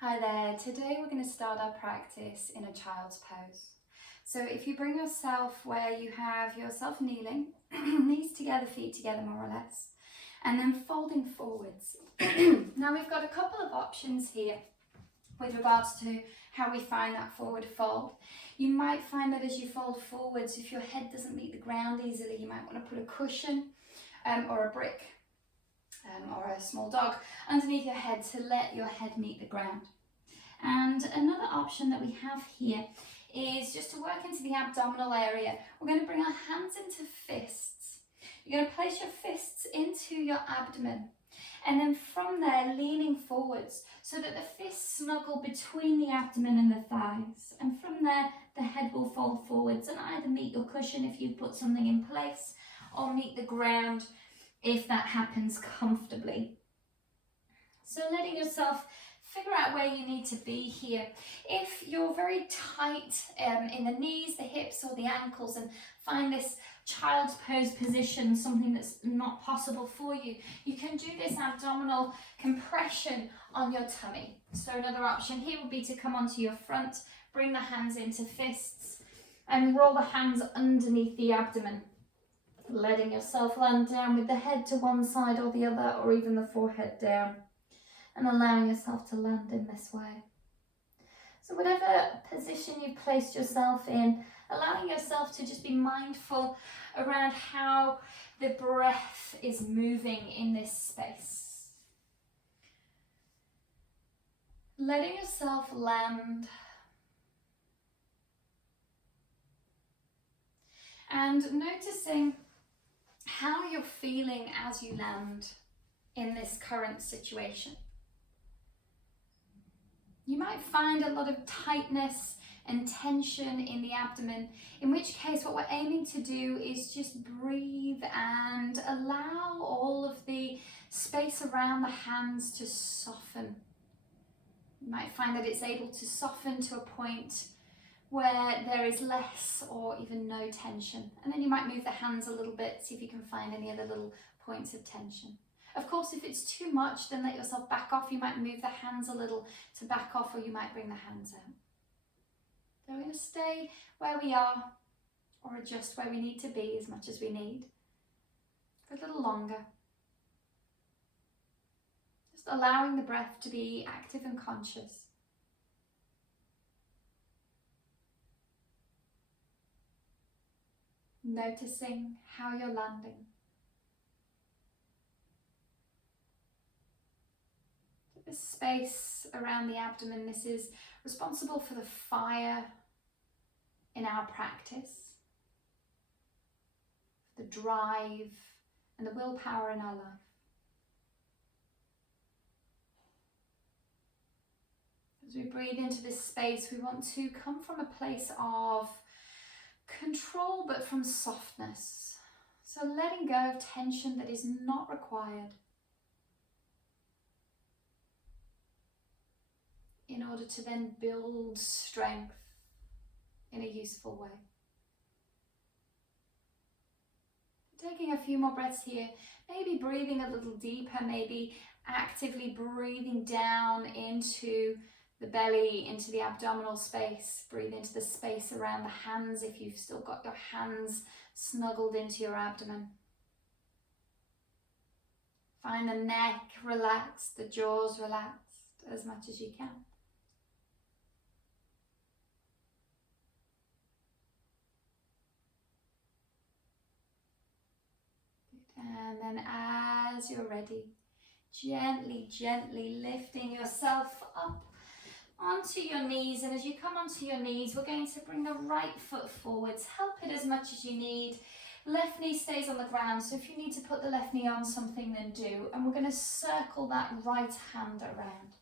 Hi there, today we're going to start our practice in a child's pose. So if you bring yourself where you have yourself kneeling, knees together, feet together more or less, and then folding forwards. Now we've got a couple of options here with regards to how we find that forward fold. You might find that as you fold forwards, if your head doesn't meet the ground easily, you might want to put a cushion or a brick or a small dog underneath your head to let your head meet the ground. And another option that we have here is just to work into the abdominal area. We're going to bring our hands into fists. You're going to place your fists into your abdomen, and then from there leaning forwards so that the fists snuggle between the abdomen and the thighs, and from there the head will fold forwards and either meet your cushion if you've put something in place, or meet the ground if that happens comfortably. So letting yourself figure out where you need to be here. If you're very tight in the knees, the hips or the ankles and find this child's pose position something that's not possible for you, you can do this abdominal compression on your tummy. So another option here would be to come onto your front, bring the hands into fists and roll the hands underneath the abdomen, letting yourself land down with the head to one side or the other, or even the forehead down, and allowing yourself to land in this way. So whatever position you've placed yourself in, allowing yourself to just be mindful around how the breath is moving in this space. Letting yourself land. And noticing how you're feeling as you land in this current situation. You might find a lot of tightness and tension in the abdomen, in which case what we're aiming to do is just breathe and allow all of the space around the hands to soften. You might find that it's able to soften to a point where there is less or even no tension. And then you might move the hands a little bit, see if you can find any other little points of tension. Of course, if it's too much, then let yourself back off. You might move the hands a little to back off, or you might bring the hands out. So we're going to stay where we are, or adjust where we need to be as much as we need for a little longer. Just allowing the breath to be active and conscious. Noticing how you're landing. This space around the abdomen, this is responsible for the fire in our practice, the drive and the willpower in our life. As we breathe into this space, we want to come from a place of control, but from softness. So letting go of tension that is not required in order to then build strength in a useful way. Taking a few more breaths here, maybe breathing a little deeper, maybe actively breathing down into the belly, into the abdominal space. Breathe into the space around the hands if you've still got your hands snuggled into your abdomen. Find the neck relaxed, the jaws relaxed as much as you can. And then as you're ready, gently lifting yourself up onto your knees. And as you come onto your knees, we're going to bring the right foot forwards. Help it as much as you need. Left knee stays on the ground, so if you need to put the left knee on something, then do. And we're going to circle that right hand around.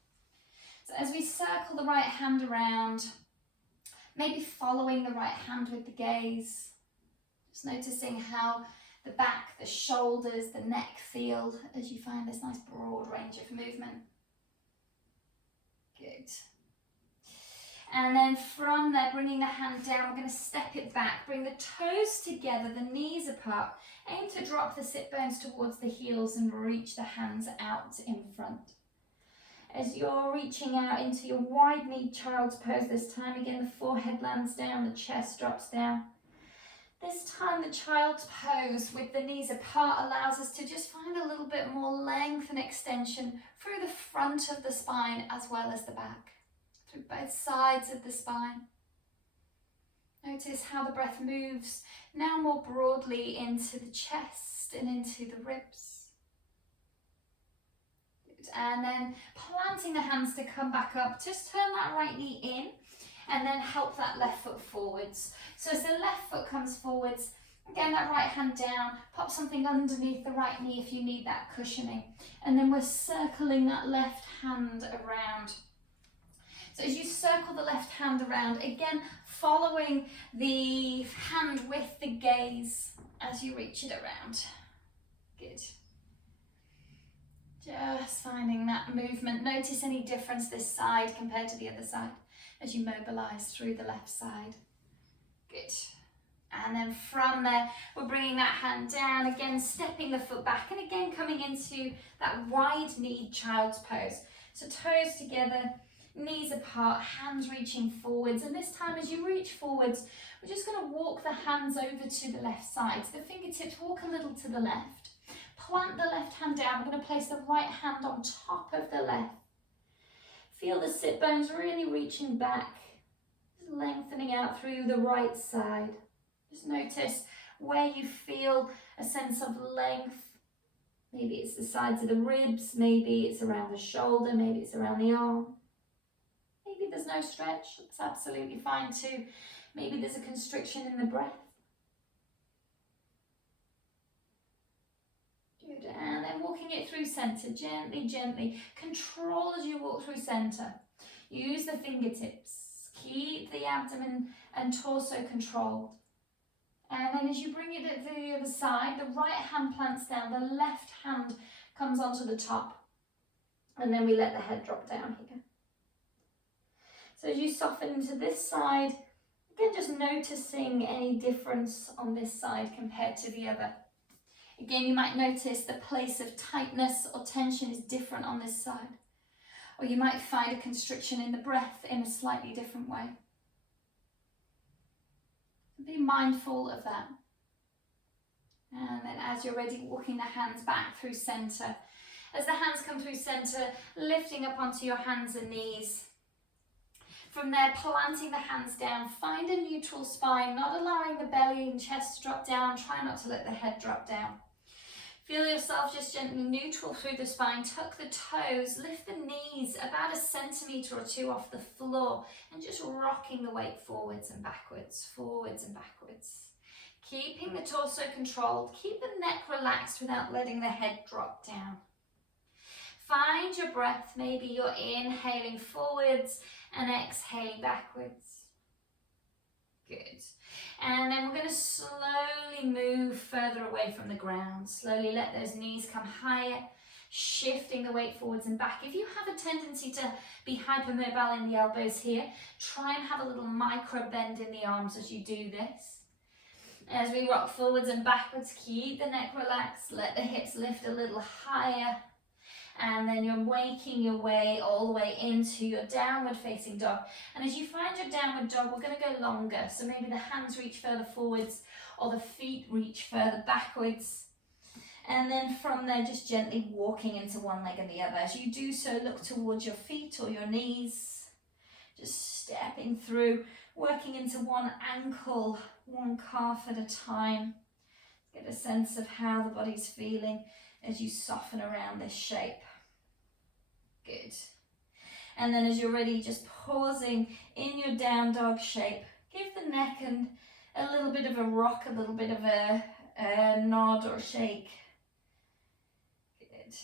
So as we circle the right hand around, maybe following the right hand with the gaze, just noticing how the back, the shoulders, the neck feel as you find this nice broad range of movement. Good. And then from there, bringing the hand down, we're going to step it back. Bring the toes together, the knees apart. Aim to drop the sit bones towards the heels and reach the hands out in front. As you're reaching out into your wide-kneed child's pose this time, again the forehead lands down, the chest drops down. This time the child's pose with the knees apart allows us to just find a little bit more length and extension through the front of the spine as well as the back, through both sides of the spine. Notice how the breath moves now more broadly into the chest and into the ribs. Good. And then planting the hands to come back up, just turn that right knee in and then help that left foot forwards. So as the left foot comes forwards, again that right hand down, pop something underneath the right knee if you need that cushioning. And then we're circling that left hand around. So as you circle the left hand around, again, following the hand with the gaze as you reach it around. Good. Just finding that movement. Notice any difference this side compared to the other side as you mobilize through the left side. Good. And then from there, we're bringing that hand down, again, stepping the foot back, and again, coming into that wide-kneed child's pose. So toes together, knees apart, hands reaching forwards, and this time as you reach forwards, we're just going to walk the hands over to the left side. So the fingertips walk a little to the left. Plant the left hand down. We're going to place the right hand on top of the left. Feel the sit bones really reaching back, just lengthening out through the right side. Just notice where you feel a sense of length. Maybe it's the sides of the ribs, maybe it's around the shoulder, maybe it's around the arm. Maybe there's no stretch, that's absolutely fine too. Maybe there's a constriction in the breath. Good, and then walking it through center, gently, gently. Control as you walk through center. Use the fingertips. Keep the abdomen and torso controlled. And then as you bring it to the other side, the right hand plants down, the left hand comes onto the top. And then we let the head drop down here. So as you soften into this side, again just noticing any difference on this side compared to the other. Again, you might notice the place of tightness or tension is different on this side. Or you might find a constriction in the breath in a slightly different way. Be mindful of that. And then as you're ready, walking the hands back through center. As the hands come through center, lifting up onto your hands and knees. From there, planting the hands down, find a neutral spine, not allowing the belly and chest to drop down. Try not to let the head drop down. Feel yourself just gently neutral through the spine. Tuck the toes, lift the knees about 1 centimetre or 2 off the floor, and just rocking the weight forwards and backwards, forwards and backwards. Keeping the torso controlled, keep the neck relaxed without letting the head drop down. Find your breath, maybe you're inhaling forwards and exhaling backwards. Good. And then we're going to slowly move further away from the ground. Slowly let those knees come higher, shifting the weight forwards and back. If you have a tendency to be hypermobile in the elbows here, try and have a little micro bend in the arms as you do this. As we rock forwards and backwards, keep the neck relaxed, let the hips lift a little higher. And then you're making your way all the way into your downward facing dog. And as you find your downward dog, we're going to go longer. So maybe the hands reach further forwards or the feet reach further backwards. And then from there, just gently walking into one leg and the other. As you do so, look towards your feet or your knees. Just stepping through, working into one ankle, one calf at a time. Get a sense of how the body's feeling as you soften around this shape. Good. And then as you're ready, just pausing in your down dog shape. Give the neck and a little bit of a rock, a little bit of a nod or shake. Good.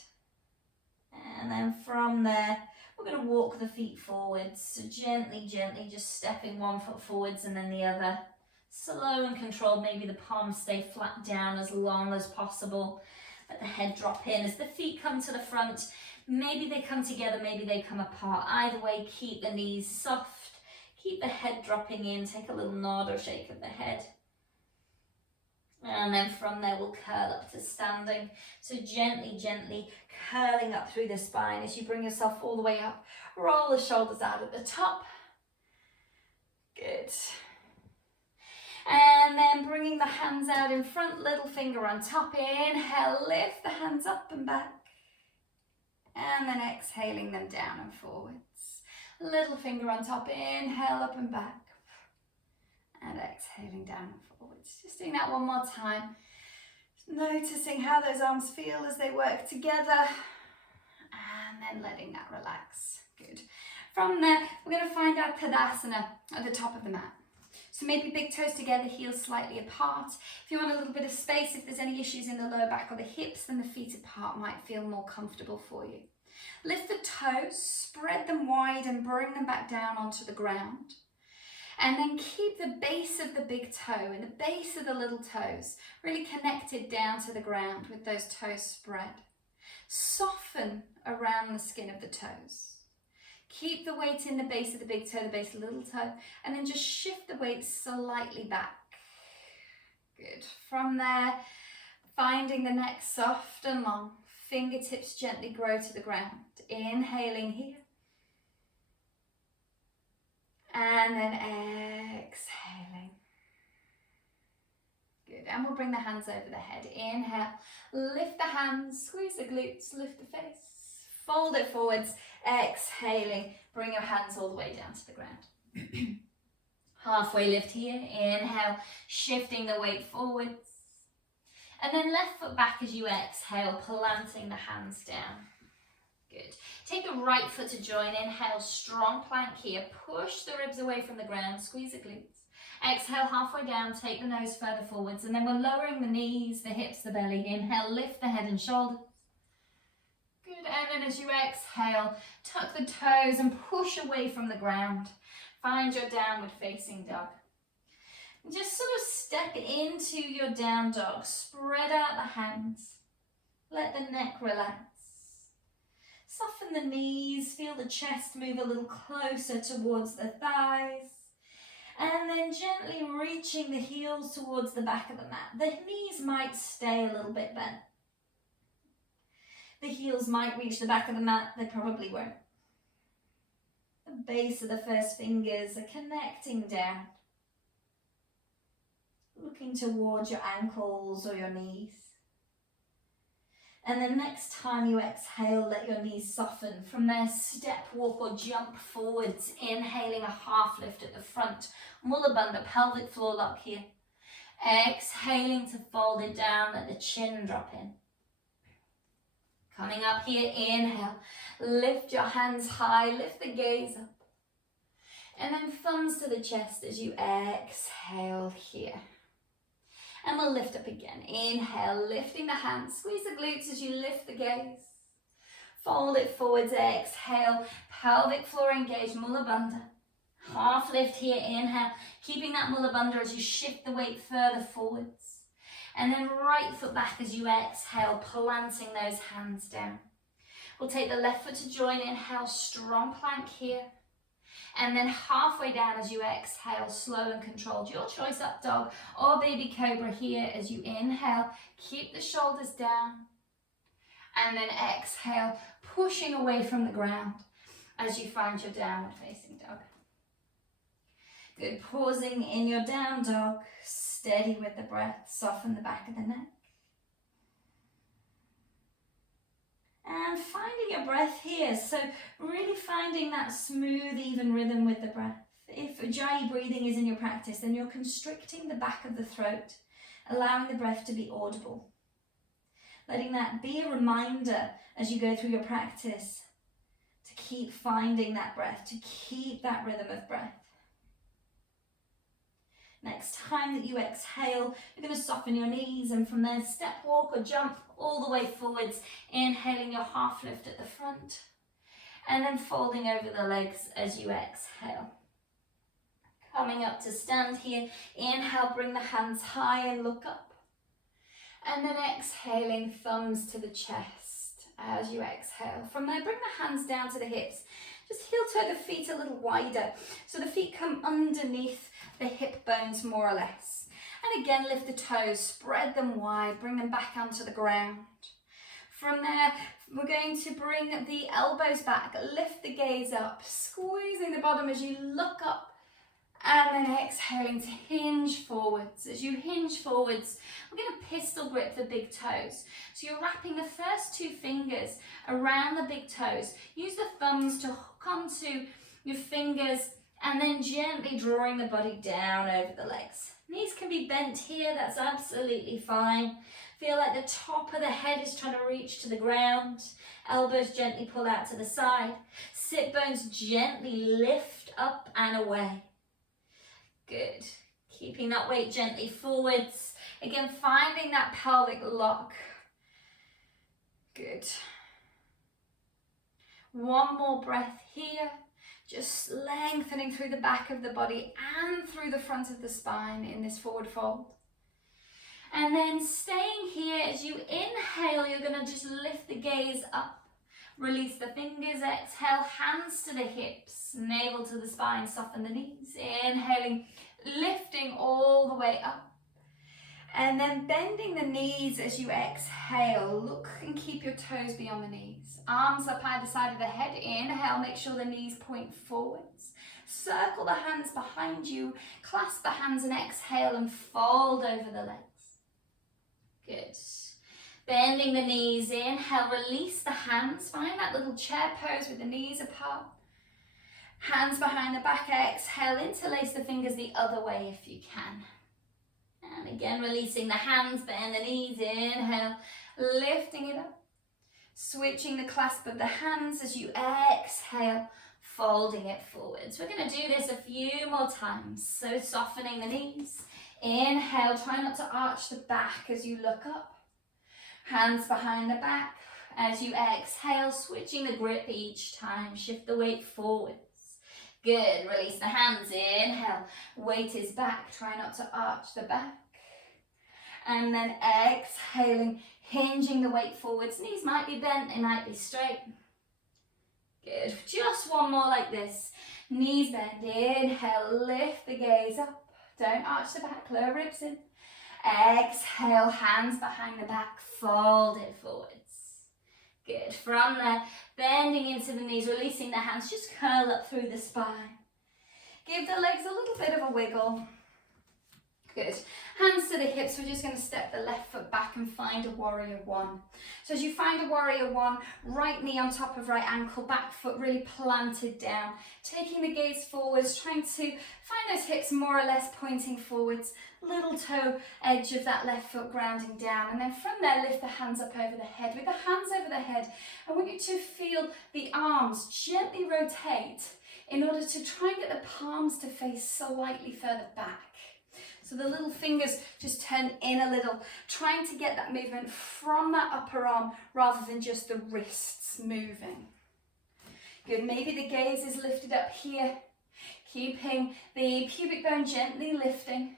And then from there, we're going to walk the feet forwards. So gently, gently, just stepping one foot forwards and then the other. Slow and controlled. Maybe the palms stay flat down as long as possible. Let the head drop in. As the feet come to the front, maybe they come together, maybe they come apart. Either way, keep the knees soft. Keep the head dropping in. Take a little nod or shake of the head. And then from there, we'll curl up to standing. So gently, gently curling up through the spine as you bring yourself all the way up. Roll the shoulders out at the top. Good. And then bringing the hands out in front, little finger on top. Inhale, lift the hands up and back. And then exhaling them down and forwards. Little finger on top, inhale, up and back. And exhaling down and forwards. Just doing that one more time. Noticing how those arms feel as they work together. And then letting that relax. Good. From there, we're going to find our Tadasana at the top of the mat. So maybe big toes together, heels slightly apart. If you want a little bit of space, if there's any issues in the lower back or the hips, then the feet apart might feel more comfortable for you. Lift the toes, spread them wide and bring them back down onto the ground. And then keep the base of the big toe and the base of the little toes really connected down to the ground with those toes spread. Soften around the skin of the toes. Keep the weight in the base of the big toe, the base of the little toe, and then just shift the weight slightly back. Good. From there, finding the neck soft and long, fingertips gently grow to the ground. Inhaling here. And then exhaling. Good. And we'll bring the hands over the head. Inhale. Lift the hands. Squeeze the glutes. Lift the face. Fold it forwards. Exhaling. Bring your hands all the way down to the ground. Halfway lift here. Inhale. Shifting the weight forwards. And then left foot back as you exhale. Planting the hands down. Good. Take the right foot to join. Inhale, strong plank here. Push the ribs away from the ground. Squeeze the glutes. Exhale, halfway down. Take the nose further forwards. And then we're lowering the knees, the hips, the belly. Inhale, lift the head and shoulders. Good. And then as you exhale, tuck the toes and push away from the ground. Find your downward facing dog. And just sort of step into your down dog. Spread out the hands. Let the neck relax. Soften the knees, feel the chest move a little closer towards the thighs. And then gently reaching the heels towards the back of the mat. The knees might stay a little bit bent. The heels might reach the back of the mat, they probably won't. The base of the first fingers are connecting down. Looking towards your ankles or your knees. And then next time you exhale, let your knees soften. From there, step, walk or jump forwards. Inhaling a half lift at the front. Mula Bandha, pelvic floor lock here. Exhaling to fold it down, let the chin drop in. Coming up here, inhale. Lift your hands high, lift the gaze up. And then thumbs to the chest as you exhale here. And we'll lift up again. Inhale, lifting the hands. Squeeze the glutes as you lift the gaze. Fold it forwards. Exhale. Pelvic floor engaged. Mula Bandha. Half lift here. Inhale. Keeping that Mula Bandha as you shift the weight further forwards. And then right foot back as you exhale. Planting those hands down. We'll take the left foot to join. Inhale. Strong plank here. And then halfway down as you exhale, slow and controlled. Your choice, up dog or baby cobra here as you inhale. Keep the shoulders down. And then exhale, pushing away from the ground as you find your downward facing dog. Good. Pausing in your down dog. Steady with the breath. Soften the back of the neck. And finding your breath here, so really finding that smooth, even rhythm with the breath. If Ujjayi breathing is in your practice, then you're constricting the back of the throat, allowing the breath to be audible. Letting that be a reminder as you go through your practice to keep finding that breath, to keep that rhythm of breath. Next time that you exhale, you're going to soften your knees and from there step, walk or jump all the way forwards, inhaling your half lift at the front and then folding over the legs as you exhale. Coming up to stand here, inhale, bring the hands high and look up. And then exhaling, thumbs to the chest as you exhale. From there, bring the hands down to the hips. Just heel toe the feet a little wider so the feet come underneath the hip bones more or less. And again, lift the toes, spread them wide, bring them back onto the ground. From there, we're going to bring the elbows back, lift the gaze up, squeezing the bottom as you look up, and then exhaling to hinge forwards. As you hinge forwards, we're going to pistol grip the big toes. So you're wrapping the first 2 fingers around the big toes. Use the thumbs to hook onto your fingers and then gently drawing the body down over the legs. Knees can be bent here, that's absolutely fine. Feel like the top of the head is trying to reach to the ground. Elbows gently pull out to the side. Sit bones gently lift up and away. Good. Keeping that weight gently forwards. Again, finding that pelvic lock. Good. One more breath here. Just lengthening through the back of the body and through the front of the spine in this forward fold. And then staying here, as you inhale, you're going to just lift the gaze up. Release the fingers, exhale, hands to the hips, navel to the spine, soften the knees. Inhaling, lifting all the way up. And then bending the knees as you exhale. Look and keep your toes beyond the knees. Arms up either side of the head. Inhale, make sure the knees point forwards. Circle the hands behind you. Clasp the hands and exhale and fold over the legs. Good. Bending the knees, inhale, release the hands. Find that little chair pose with the knees apart. Hands behind the back, exhale, interlace the fingers the other way if you can. And again, releasing the hands, bend the knees, inhale, lifting it up. Switching the clasp of the hands as you exhale, folding it forwards. We're going to do this a few more times. So softening the knees. Inhale, try not to arch the back as you look up. Hands behind the back. As you exhale, switching the grip each time. Shift the weight forwards. Good. Release the hands. Inhale. Weight is back. Try not to arch the back. And then exhaling, hinging the weight forwards. Knees might be bent, they might be straight. Good. Just one more like this. Knees bend. Inhale, lift the gaze up. Don't arch the back, lower ribs in. Exhale, hands behind the back, fold it forwards. Good. From there, bending into the knees, releasing the hands, just curl up through the spine. Give the legs a little bit of a wiggle. Good. Hands to the hips, we're just going to step the left foot back and find a warrior one. So as you find a warrior one, right knee on top of right ankle, back foot really planted down. Taking the gaze forwards, trying to find those hips more or less pointing forwards. Little toe edge of that left foot grounding down. And then from there, lift the hands up over the head. With the hands over the head, I want you to feel the arms gently rotate in order to try and get the palms to face slightly further back. So the little fingers just turn in a little, trying to get that movement from that upper arm rather than just the wrists moving. Good, maybe the gaze is lifted up here, keeping the pubic bone gently lifting.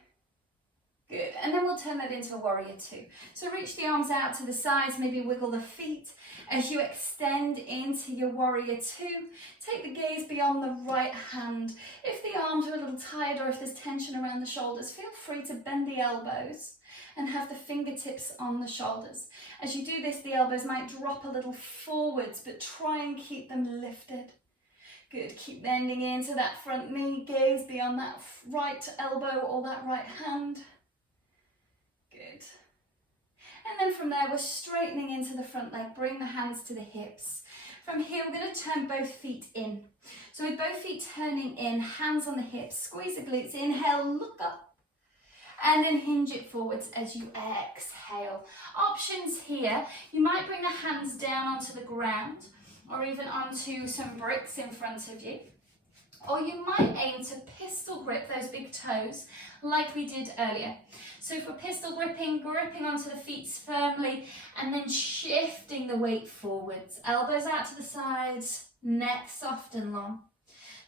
Good, and then we'll turn that into a warrior two. So reach the arms out to the sides, maybe wiggle the feet. As you extend into your warrior two, take the gaze beyond the right hand. If the arms are a little tired or if there's tension around the shoulders, feel free to bend the elbows and have the fingertips on the shoulders. As you do this, the elbows might drop a little forwards, but try and keep them lifted. Good, keep bending into that front knee, gaze beyond that right elbow or that right hand. Good. And then from there, we're straightening into the front leg. Bring the hands to the hips. From here, we're going to turn both feet in. So with both feet turning in, hands on the hips, squeeze the glutes, inhale, look up. And then hinge it forwards as you exhale. Options here, you might bring the hands down onto the ground or even onto some bricks in front of you. Or you might aim to pistol grip those big toes like we did earlier. So for pistol gripping, gripping onto the feet firmly and then shifting the weight forwards. Elbows out to the sides, neck soft and long.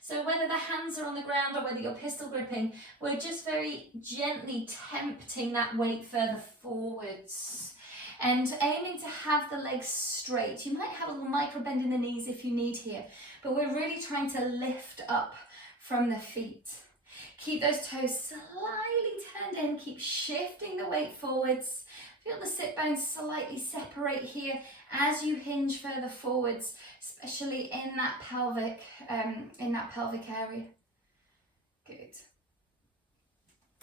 So whether the hands are on the ground or whether you're pistol gripping, we're just very gently tempting that weight further forwards. And aiming to have the legs straight. You might have a little micro bend in the knees if you need here, but we're really trying to lift up from the feet. Keep those toes slightly turned in, keep shifting the weight forwards. Feel the sit bones slightly separate here as you hinge further forwards, especially in that pelvic area. Good.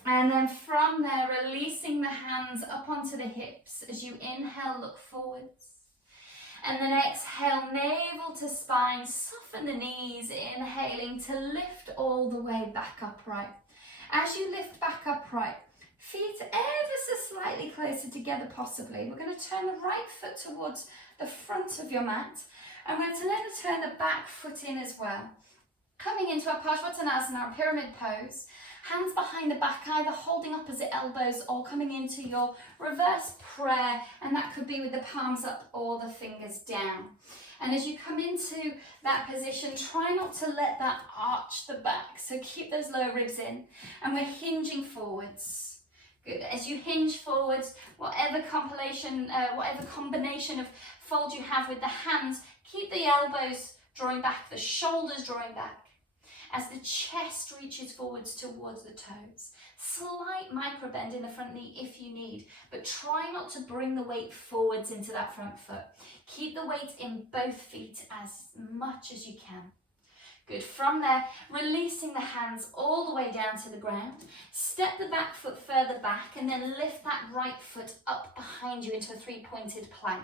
And then from there, releasing the hands up onto the hips as you inhale, look forwards. And then exhale, navel to spine, soften the knees, inhaling to lift all the way back upright. As you lift back upright, feet ever so slightly closer together possibly. We're going to turn the right foot towards the front of your mat. And we're going to turn the back foot in as well. Coming into our Parsvottanasana, our pyramid pose. Hands behind the back, either holding opposite elbows or coming into your reverse prayer, and that could be with the palms up or the fingers down. And as you come into that position, try not to let that arch the back, so keep those lower ribs in, and we're hinging forwards. Good. As you hinge forwards, whatever combination of fold you have with the hands, keep the elbows drawing back, the shoulders drawing back. As the chest reaches forwards towards the toes. Slight micro bend in the front knee if you need, but try not to bring the weight forwards into that front foot. Keep the weight in both feet as much as you can. Good. From there, releasing the hands all the way down to the ground. Step the back foot further back and then lift that right foot up behind you into a three-pointed plank.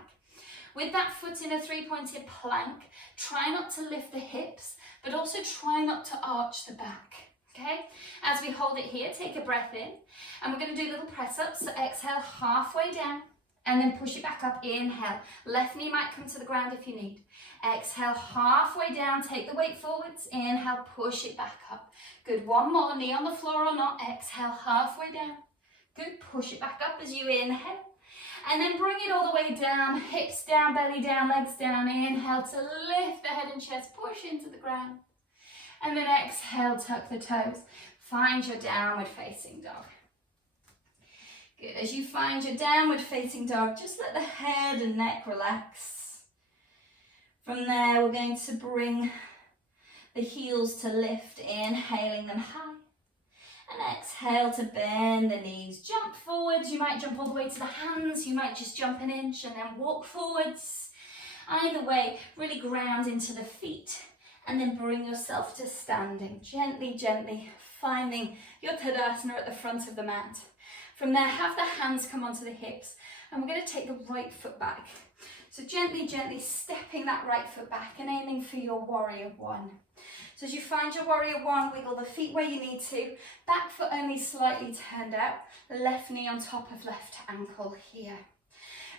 With that foot in a three-pointed plank, try not to lift the hips, but also try not to arch the back, okay? As we hold it here, take a breath in, and we're going to do little press-ups. So exhale halfway down, and then push it back up. Inhale. Left knee might come to the ground if you need. Exhale halfway down, take the weight forwards. Inhale, push it back up. Good. One more, knee on the floor or not. Exhale halfway down. Good. Push it back up as you inhale. And then bring it all the way down, hips down, belly down, legs down. Inhale to lift the head and chest, push into the ground. And then exhale, tuck the toes. Find your downward facing dog. Good. As you find your downward facing dog, just let the head and neck relax. From there, we're going to bring the heels to lift, inhaling them high. And exhale to bend the knees. Jump forwards. You might jump all the way to the hands. You might just jump an inch and then walk forwards. Either way, really ground into the feet. And then bring yourself to standing. Gently, gently finding your Tadasana at the front of the mat. From there, have the hands come onto the hips. And we're going to take the right foot back. So gently, gently stepping that right foot back and aiming for your warrior one. So as you find your warrior one, wiggle the feet where you need to. Back foot only slightly turned out. Left knee on top of left ankle here.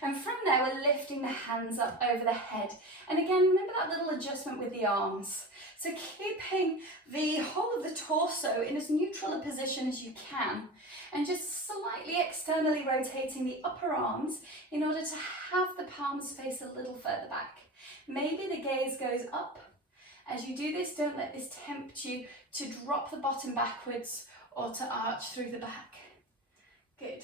And from there, we're lifting the hands up over the head. And again, remember that little adjustment with the arms. So keeping the whole of the torso in as neutral a position as you can. And just slightly externally rotating the upper arms in order to have the palms face a little further back. Maybe the gaze goes up. As you do this, don't let this tempt you to drop the bottom backwards or to arch through the back. Good.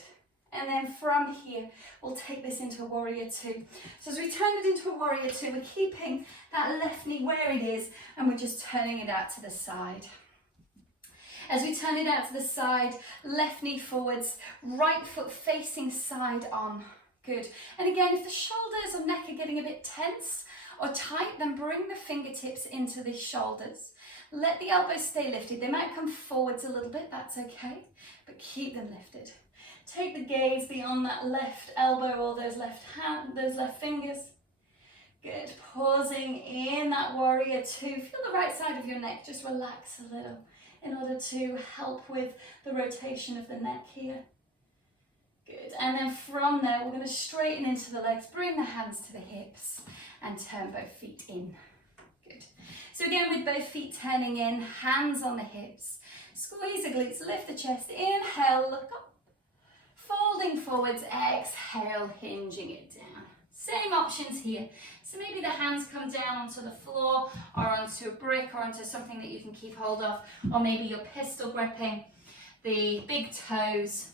And then from here, we'll take this into a warrior two. So as we turn it into a warrior two, we're keeping that left knee where it is, and we're just turning it out to the side. As we turn it out to the side, left knee forwards, right foot facing side on. Good. And again, if the shoulders or neck are getting a bit tense or tight, then bring the fingertips into the shoulders. Let the elbows stay lifted. They might come forwards a little bit, that's okay, but keep them lifted. Take the gaze beyond that left elbow or those left fingers. Good. Pausing in that warrior two. Feel the right side of your neck just relax a little in order to help with the rotation of the neck here. Good. And then from there, we're going to straighten into the legs, bring the hands to the hips and turn both feet in. Good. So again, with both feet turning in, hands on the hips, squeeze the glutes, lift the chest, inhale, look up. Folding forwards, exhale, hinging it down. Same options here. So maybe the hands come down onto the floor or onto a brick or onto something that you can keep hold of, or maybe you're pistol gripping the big toes,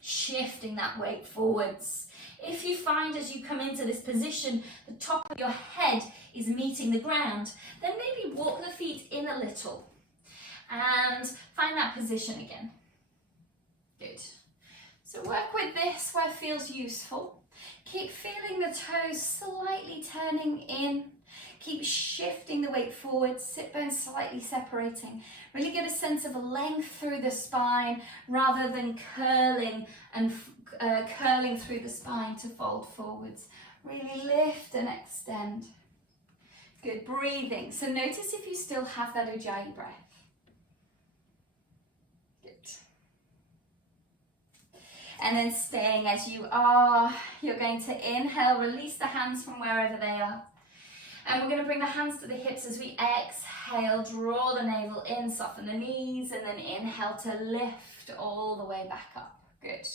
shifting that weight forwards. If you find as you come into this position, the top of your head is meeting the ground, then maybe walk the feet in a little. And find that position again. Good. So work with this where it feels useful. Keep feeling the toes slightly turning in. Keep shifting the weight forward, sit bones slightly separating. Really get a sense of a length through the spine rather than curling and curling through the spine to fold forwards. Really lift and extend. Good, breathing. So notice if you still have that Ujjayi breath. Good. And then staying as you are, you're going to inhale, release the hands from wherever they are. And we're going to bring the hands to the hips as we exhale, draw the navel in, soften the knees, and then inhale to lift all the way back up. Good.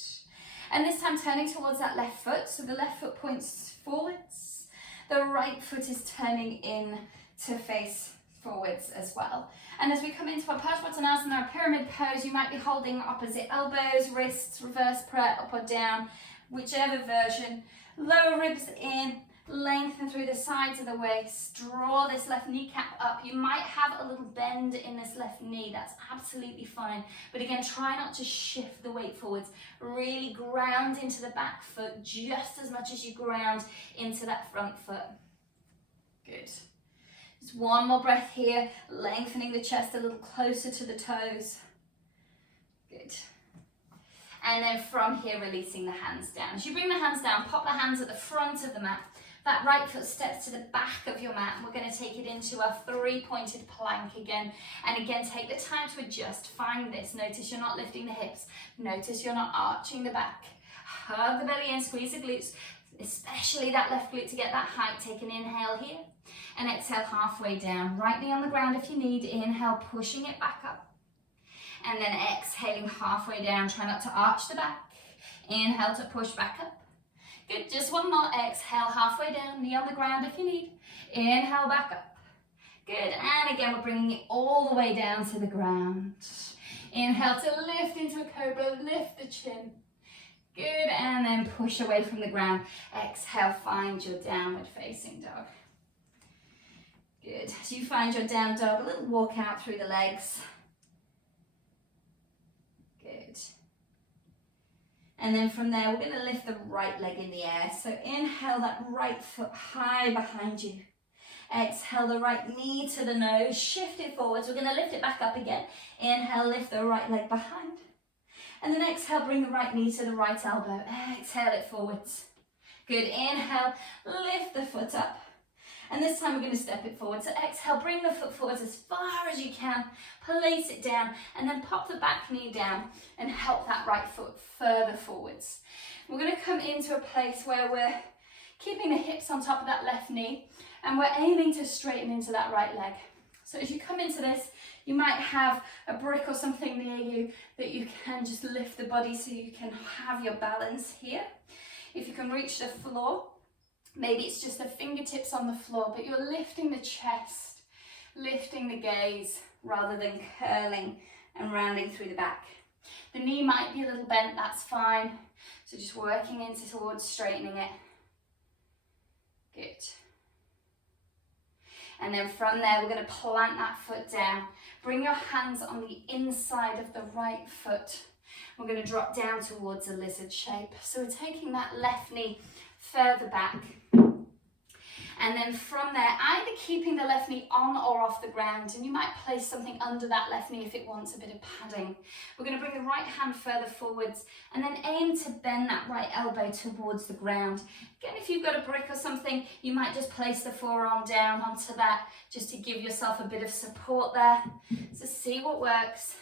And this time turning towards that left foot. So the left foot points forwards. The right foot is turning in to face forwards as well. And as we come into our Parsvanathanasana, our pyramid pose, you might be holding opposite elbows, wrists, reverse prayer, up or down, whichever version. Lower ribs in. Lengthen through the sides of the waist, draw this left kneecap up. You might have a little bend in this left knee, that's absolutely fine. But again, try not to shift the weight forwards. Really ground into the back foot just as much as you ground into that front foot. Good. Just one more breath here, lengthening the chest a little closer to the toes. Good. And then from here, releasing the hands down. As you bring the hands down, pop the hands at the front of the mat. That right foot steps to the back of your mat. We're going to take it into our three-pointed plank again. And again, take the time to adjust. Find this. Notice you're not lifting the hips. Notice you're not arching the back. Hug the belly in, squeeze the glutes, especially that left glute to get that height. Take an inhale here and exhale halfway down. Right knee on the ground if you need. Inhale, pushing it back up. And then exhaling halfway down. Try not to arch the back. Inhale to push back up. Good, just one more. Exhale halfway down, knee on the ground if you need. Inhale back up. Good, and again we're bringing it all the way down to the ground. Inhale to lift into a cobra, lift the chin. Good, and then push away from the ground. Exhale, find your downward facing dog. Good, as you find your down dog, a little walk out through the legs. Good. And then from there, we're going to lift the right leg in the air. So inhale that right foot high behind you. Exhale the right knee to the nose, shift it forwards. We're going to lift it back up again. Inhale, lift the right leg behind. And then exhale, bring the right knee to the right elbow. Exhale it forwards. Good, inhale, lift the foot up. And this time we're going to step it forward. So exhale, bring the foot forwards as far as you can. Place it down and then pop the back knee down and help that right foot further forwards. We're going to come into a place where we're keeping the hips on top of that left knee and we're aiming to straighten into that right leg. So as you come into this, you might have a brick or something near you that you can just lift the body so you can have your balance here. If you can reach the floor, maybe it's just the fingertips on the floor, but you're lifting the chest, lifting the gaze rather than curling and rounding through the back. The knee might be a little bent, that's fine. So just working into towards straightening it. Good. And then from there, we're going to plant that foot down. Bring your hands on the inside of the right foot. We're going to drop down towards a lizard shape. So we're taking that left knee further back. And then from there, either keeping the left knee on or off the ground, and you might place something under that left knee if it wants a bit of padding. We're going to bring the right hand further forwards and then aim to bend that right elbow towards the ground. Again, if you've got a brick or something, you might just place the forearm down onto that just to give yourself a bit of support there. So see what works.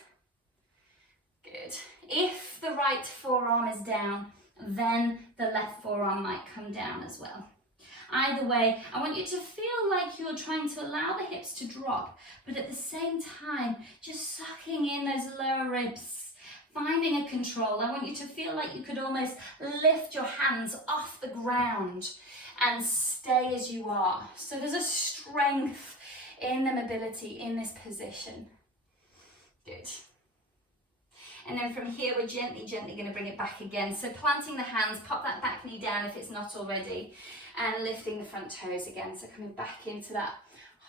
Good. If the right forearm is down, then the left forearm might come down as well. Either way, I want you to feel like you're trying to allow the hips to drop, but at the same time, just sucking in those lower ribs, finding a control. I want you to feel like you could almost lift your hands off the ground and stay as you are. So there's a strength in the mobility in this position. Good. And then from here, we're gently going to bring it back again. So planting the hands, pop that back knee down if it's not already, and lifting the front toes again. So coming back into that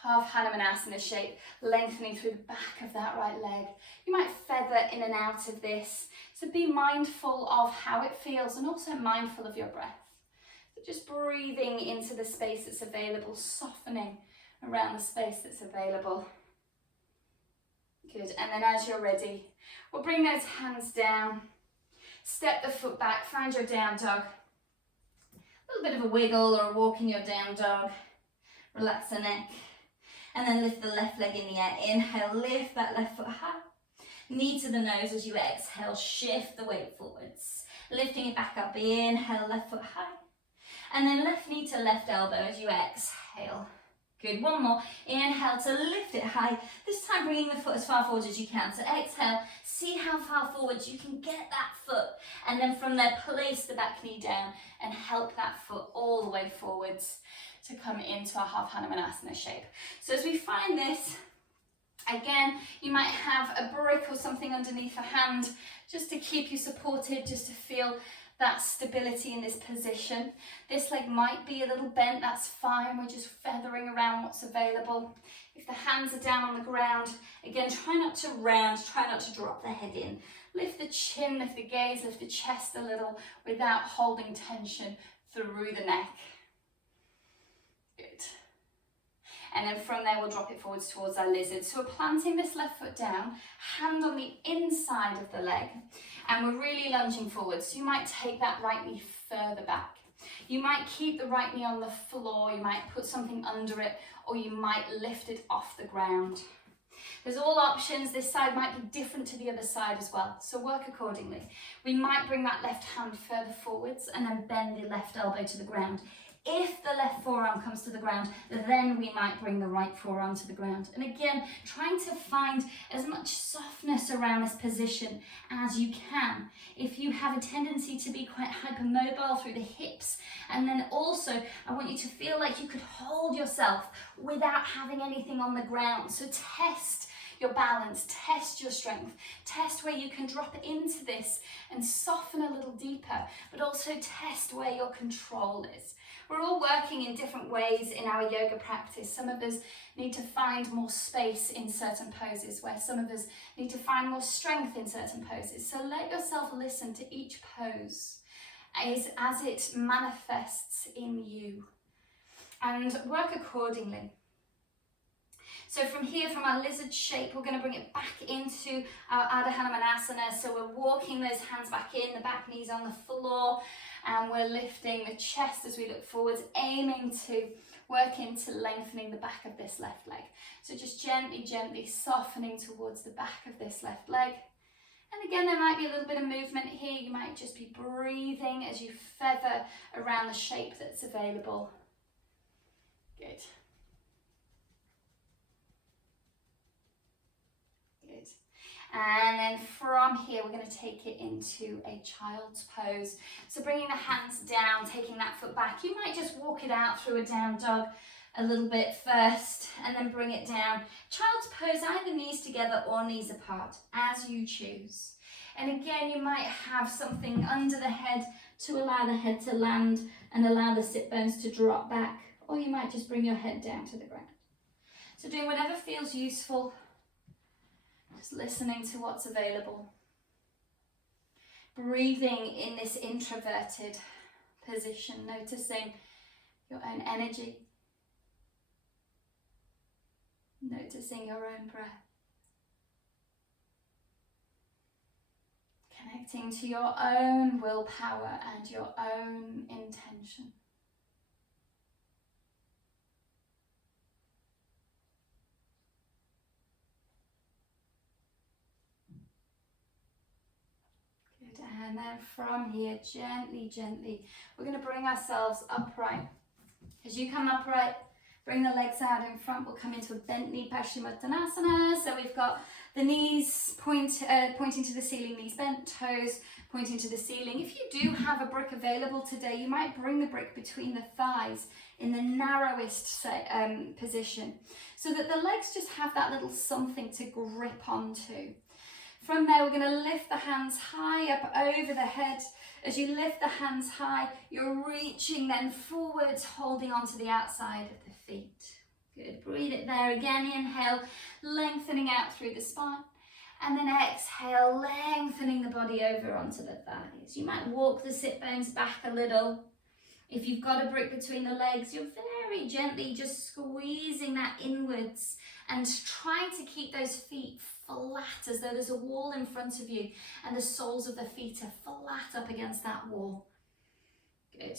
Half Hanumanasana shape, lengthening through the back of that right leg. You might feather in and out of this, so be mindful of how it feels and also mindful of your breath. So just breathing into the space that's available, softening around the space that's available. Good, and then as you're ready, we'll bring those hands down, step the foot back, find your down dog. A little bit of a wiggle or a walk in your down dog. Relax the neck. And then lift the left leg in the air. Inhale, lift that left foot high. Knee to the nose as you exhale, shift the weight forwards. Lifting it back up, inhale, left foot high. And then left knee to left elbow as you exhale. Good, one more. Inhale to lift it high. This time bringing the foot as far forward as you can. So exhale, see how far forward you can get that foot. And then from there, place the back knee down and help that foot all the way forwards to come into our half Hanumanasana shape. So as we find this, again, you might have a brick or something underneath a hand just to keep you supported, just to feel that stability in this position. This leg might be a little bent, that's fine. We're just feathering around what's available. If the hands are down on the ground, again, try not to round, try not to drop the head in. Lift the chin, lift the gaze, lift the chest a little without holding tension through the neck. Good. And then from there, we'll drop it forwards towards our lizard. So we're planting this left foot down, hand on the inside of the leg, and we're really lunging forwards. So you might take that right knee further back. You might keep the right knee on the floor, you might put something under it, or you might lift it off the ground. There's all options. This side might be different to the other side as well, so work accordingly. We might bring that left hand further forwards and then bend the left elbow to the ground. If the left forearm comes to the ground, then we might bring the right forearm to the ground. And again, trying to find as much softness around this position as you can. If you have a tendency to be quite hypermobile through the hips, and then also I want you to feel like you could hold yourself without having anything on the ground. So test your balance, test your strength, test where you can drop into this and soften a little deeper, but also test where your control is. We're all working in different ways in our yoga practice. Some of us need to find more space in certain poses, where some of us need to find more strength in certain poses. So let yourself listen to each pose as it manifests in you and work accordingly. So from here, from our lizard shape, we're going to bring it back into our Ardha Hanumanasana. So we're walking those hands back in, the back knees on the floor, and we're lifting the chest as we look forwards, aiming to work into lengthening the back of this left leg. So just gently, gently softening towards the back of this left leg. And again, there might be a little bit of movement here. You might just be breathing as you feather around the shape that's available. Good. Good. And then from here, we're going to take it into a child's pose. So bringing the hands down, taking that foot back. You might just walk it out through a down dog a little bit first, and then bring it down. Child's pose, either knees together or knees apart, as you choose. And again, you might have something under the head to allow the head to land and allow the sit bones to drop back, or you might just bring your head down to the ground. So doing whatever feels useful. Just listening to what's available. Breathing in this introverted position, noticing your own energy. Noticing your own breath. Connecting to your own willpower and your own intention. And then from here, gently, gently, we're going to bring ourselves upright. As you come upright, bring the legs out in front. We'll come into a bent knee Paschimottanasana. So we've got the knees pointing to the ceiling, knees bent, toes pointing to the ceiling. If you do have a brick available today, you might bring the brick between the thighs in the narrowest position, so that the legs just have that little something to grip onto. From there, we're going to lift the hands high up over the head. As you lift the hands high, you're reaching then forwards, holding onto the outside of the feet. Good, breathe it there again. Inhale, lengthening out through the spine. And then exhale, lengthening the body over onto the thighs. You might walk the sit bones back a little. If you've got a brick between the legs, you're very gently just squeezing that inwards and trying to keep those feet flat as though there's a wall in front of you and the soles of the feet are flat up against that wall. Good.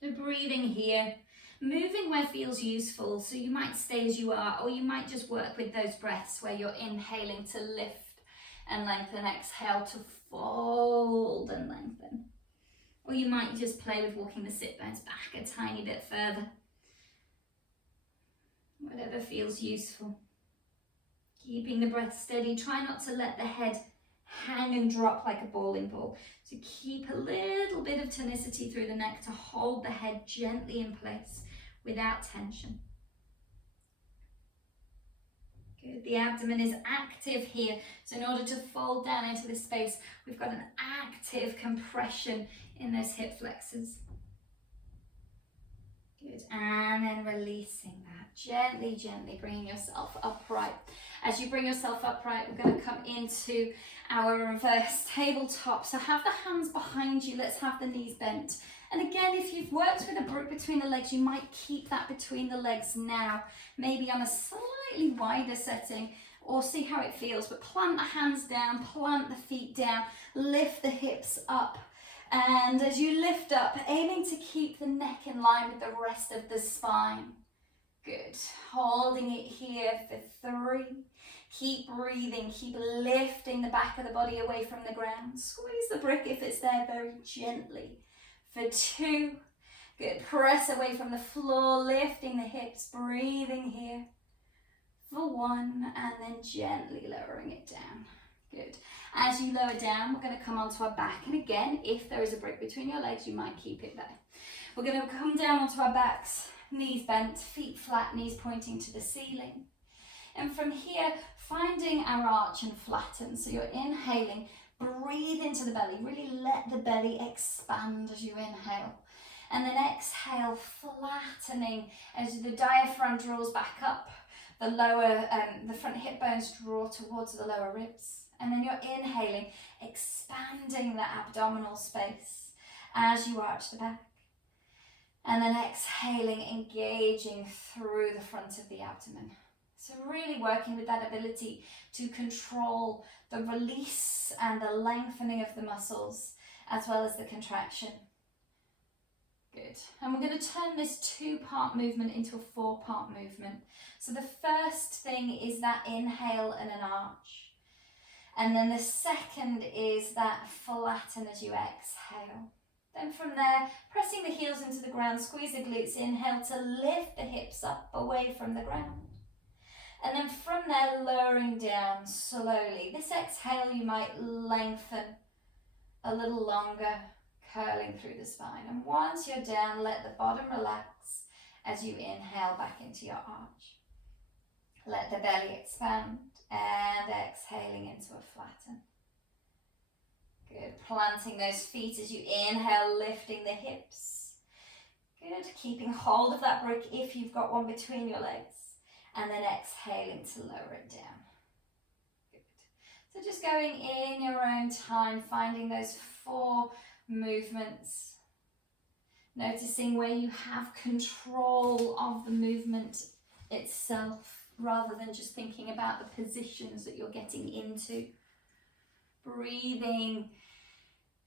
So breathing here, moving where feels useful. So you might stay as you are, or you might just work with those breaths where you're inhaling to lift and lengthen, exhale to fold and lengthen. Or you might just play with walking the sit bones back a tiny bit further. Whatever feels useful. Keeping the breath steady. Try not to let the head hang and drop like a bowling ball. So keep a little bit of tonicity through the neck to hold the head gently in place without tension. Good. The abdomen is active here. So in order to fold down into this space, we've got an active compression in those hip flexors. Good. And then releasing that. Gently, gently bringing yourself upright. As you bring yourself upright, we're going to come into our reverse tabletop. So have the hands behind you. Let's have the knees bent. And again, if you've worked with a brick between the legs, you might keep that between the legs now. Maybe on a slightly wider setting, or see how it feels. But plant the hands down, plant the feet down, lift the hips up. And as you lift up, aiming to keep the neck in line with the rest of the spine. Good. Holding it here for 3. Keep breathing. Keep lifting the back of the body away from the ground. Squeeze the brick if it's there very gently. For 2. Good. Press away from the floor, lifting the hips, breathing here. For 1, and then gently lowering it down. Good. As you lower down, we're going to come onto our back. And again, if there is a brick between your legs, you might keep it there. We're going to come down onto our backs, knees bent, feet flat, knees pointing to the ceiling. And from here, finding our arch and flatten. So you're inhaling, breathe into the belly. Really let the belly expand as you inhale. And then exhale, flattening as the diaphragm draws back up. The front hip bones draw towards the lower ribs. And then you're inhaling, expanding the abdominal space as you arch the back. And then exhaling, engaging through the front of the abdomen. So really working with that ability to control the release and the lengthening of the muscles, as well as the contraction. Good. And we're going to turn this 2-part movement into a 4-part movement. So the first thing is that inhale and an arch. And then the second is that flatten as you exhale. Then from there, pressing the heels into the ground, squeeze the glutes, inhale to lift the hips up away from the ground. And then from there, lowering down slowly. This exhale, you might lengthen a little longer, curling through the spine. And once you're down, let the bottom relax as you inhale back into your arch. Let the belly expand and exhaling into a flatten. Good. Planting those feet as you inhale, lifting the hips. Good. Keeping hold of that brick if you've got one between your legs. And then exhaling to lower it down. Good. So just going in your own time, finding those 4 movements. Noticing where you have control of the movement itself, rather than just thinking about the positions that you're getting into. Breathing.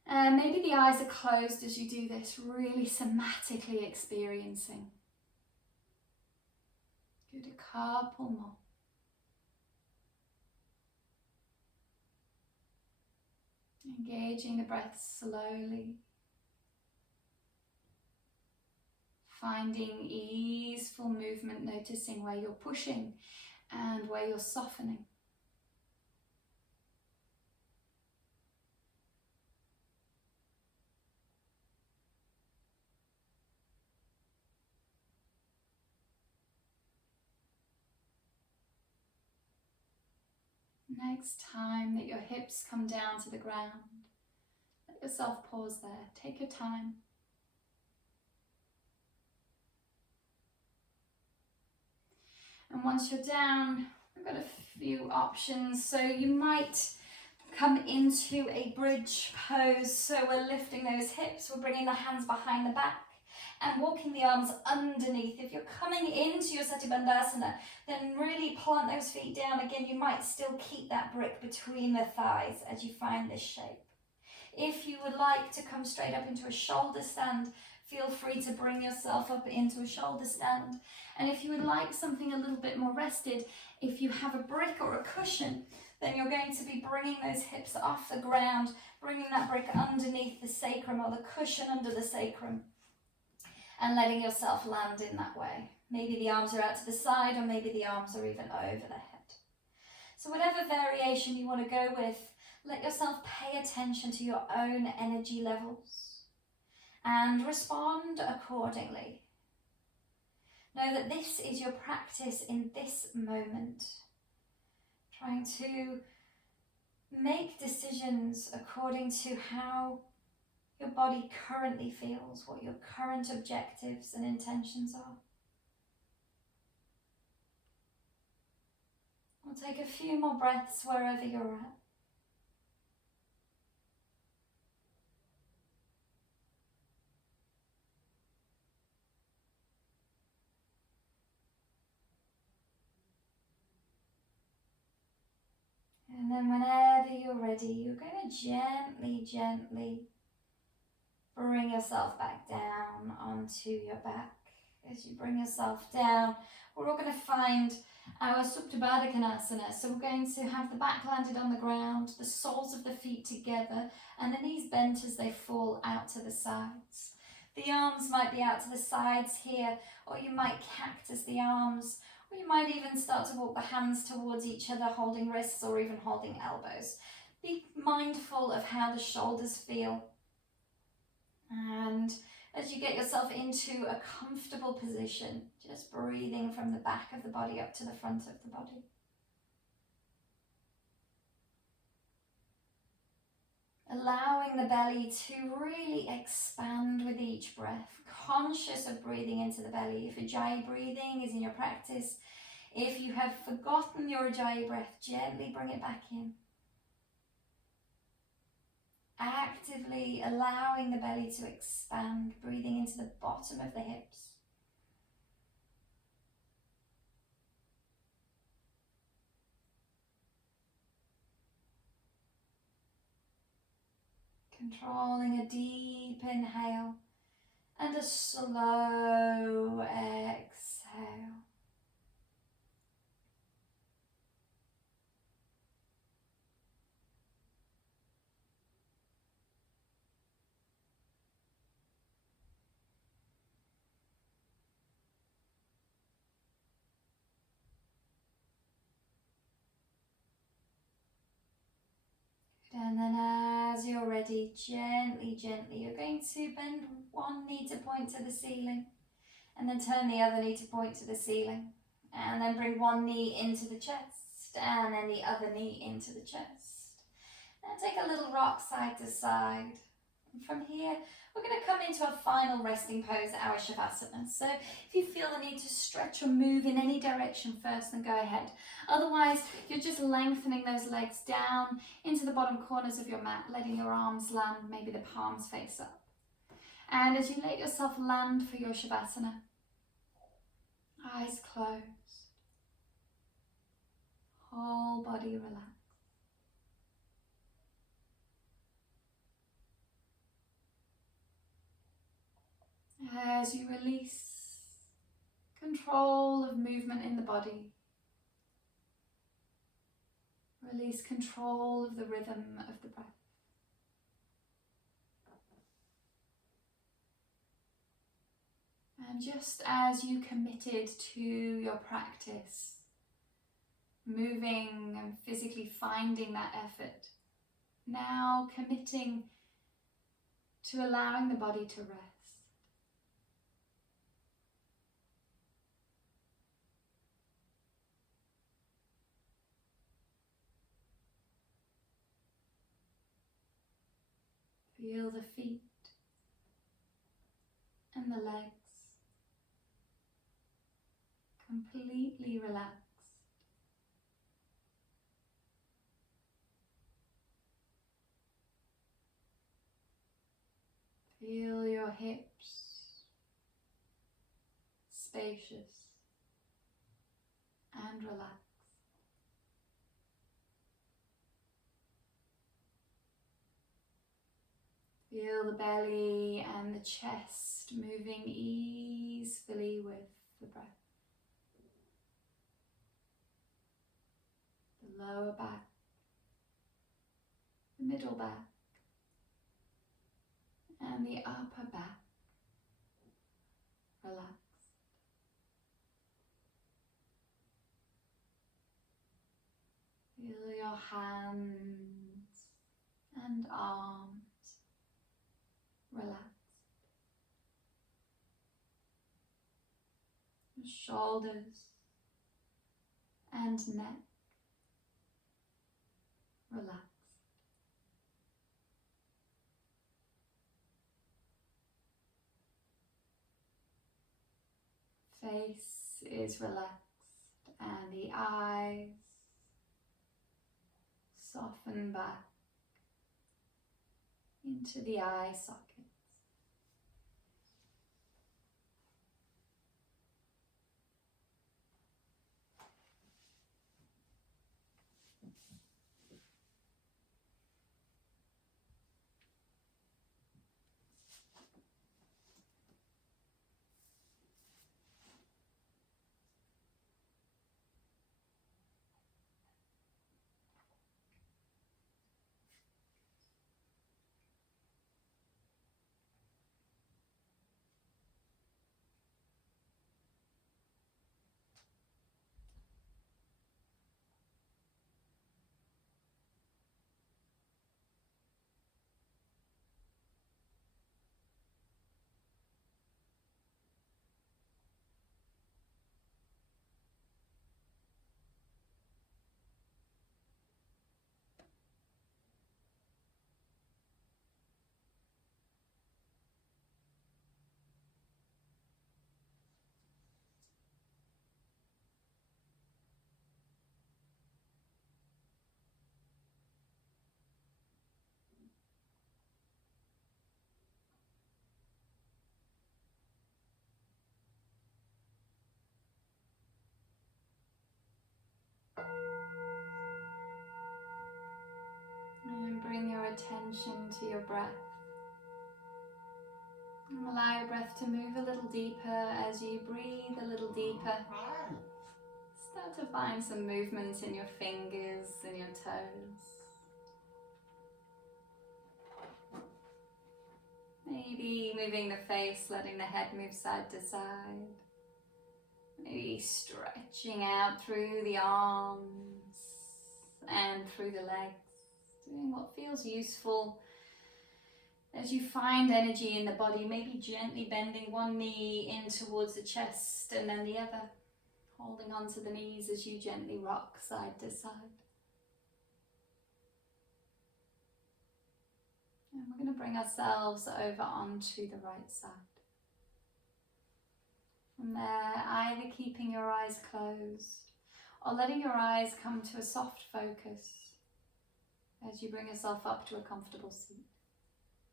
Maybe the eyes are closed as you do this, really somatically experiencing. Good, a couple more. Engaging the breath slowly. Finding easeful movement, noticing where you're pushing and where you're softening. Next time that your hips come down to the ground, let yourself pause there. Take your time. And once you're down, we've got a few options. So you might come into a bridge pose. So we're lifting those hips, we're bringing the hands behind the back and walking the arms underneath. If you're coming into your Sati Bandhasana, then really plant those feet down. Again, you might still keep that brick between the thighs as you find this shape. If you would like to come straight up into a shoulder stand, feel free to bring yourself up into a shoulder stand. And if you would like something a little bit more rested, if you have a brick or a cushion, then you're going to be bringing those hips off the ground, bringing that brick underneath the sacrum or the cushion under the sacrum, and letting yourself land in that way. Maybe the arms are out to the side, or maybe the arms are even over the head. So whatever variation you want to go with, let yourself pay attention to your own energy levels and respond accordingly. Know that this is your practice in this moment. Trying to make decisions according to how your body currently feels, what your current objectives and intentions are. We'll take a few more breaths wherever you're at. And then whenever you're ready, you're going to gently bring yourself back down onto your back. As you bring yourself down, we're all going to find our Supta Baddha Konasana. So we're going to have the back landed on the ground, the soles of the feet together, and the knees bent as they fall out to the sides. The arms might be out to the sides here, or you might cactus the arms, or you might even start to walk the hands towards each other, holding wrists or even holding elbows. Be mindful of how the shoulders feel. And as you get yourself into a comfortable position, just breathing from the back of the body up to the front of the body. Allowing the belly to really expand with each breath, conscious of breathing into the belly. If Ujjayi breathing is in your practice, if you have forgotten your Ujjayi breath, gently bring it back in. Actively allowing the belly to expand, breathing into the bottom of the hips. Controlling a deep inhale and a slow exhale. And then as you're ready, gently, you're going to bend one knee to point to the ceiling, and then turn the other knee to point to the ceiling, and then bring one knee into the chest, and then the other knee into the chest. And take a little rock side to side. And from here, we're going to come into our final resting pose, our Shavasana. So if you feel the need to stretch or move in any direction first, then go ahead. Otherwise, you're just lengthening those legs down into the bottom corners of your mat, letting your arms land, maybe the palms face up. And as you let yourself land for your Shavasana, eyes closed, whole body relaxed. As you release control of movement in the body, release control of the rhythm of the breath. And just as you committed to your practice, moving and physically finding that effort, now committing to allowing the body to rest. Feel the feet and the legs completely relaxed. Feel your hips spacious and relaxed. Feel the belly and the chest moving easily with the breath. The lower back, the middle back, and the upper back relaxed. Feel your hands and arms relaxed. Your shoulders and neck relaxed. Face is relaxed and the eyes soften back into the eye sockets. And bring your attention to your breath. And allow your breath to move a little deeper as you breathe a little deeper. Start to find some movement in your fingers and your toes. Maybe moving the face, letting the head move side to side. Maybe stretching out through the arms and through the legs. Doing what feels useful as you find energy in the body. Maybe gently bending one knee in towards the chest and then the other. Holding onto the knees as you gently rock side to side. And we're going to bring ourselves over onto the right side. From there, either keeping your eyes closed or letting your eyes come to a soft focus as you bring yourself up to a comfortable seat.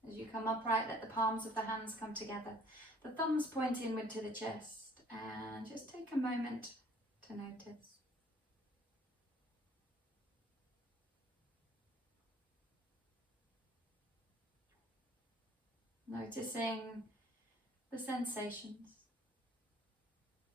As you come upright, let the palms of the hands come together. The thumbs point inward to the chest, and just take a moment to notice. Noticing the sensations.